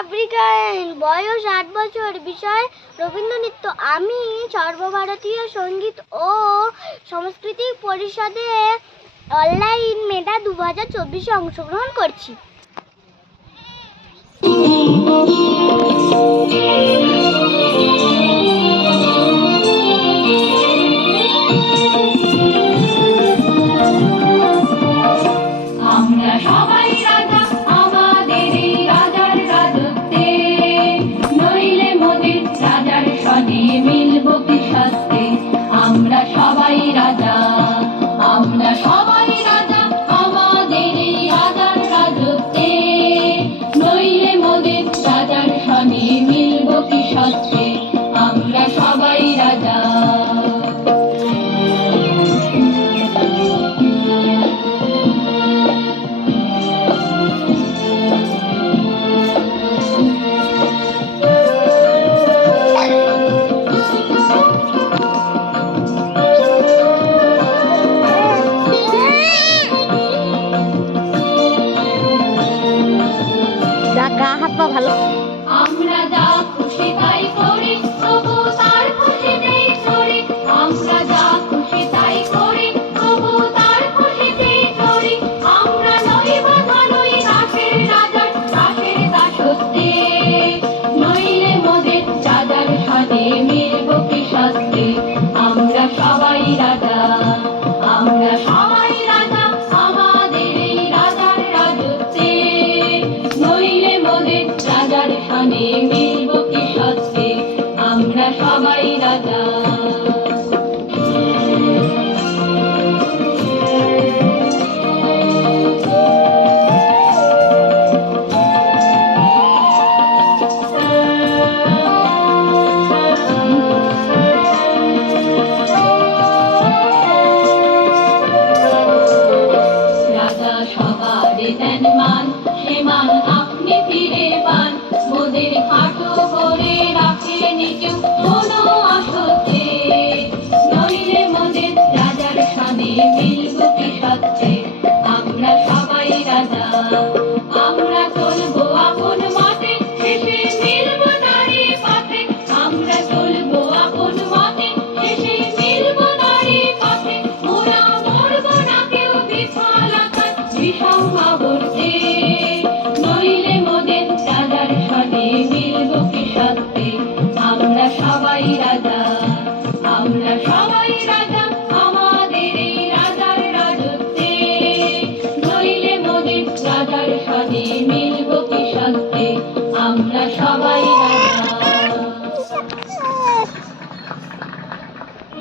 African বয়স আট বছর। বিষয় রবীন্দ্র নৃত্য আমি সর্বভারতীয় সংগীত ও সাংস্কৃতিক পরিষদে অনলাইন মেধা দু হাজার চব্বিশে অংশগ্রহণ করছি। ভালো? আমরা যা খুশি তাই করি, তবু তার খুশিতেই চলি। আমরা যা খুশি তাই করি, তবু তার খুশিতেই চলি। আমরা নই বাধা নই রাশের রাজার রাশের দাসত্বে নইলে মোদের দাদার সাথে name is সবাই দাদা আমরা সবাই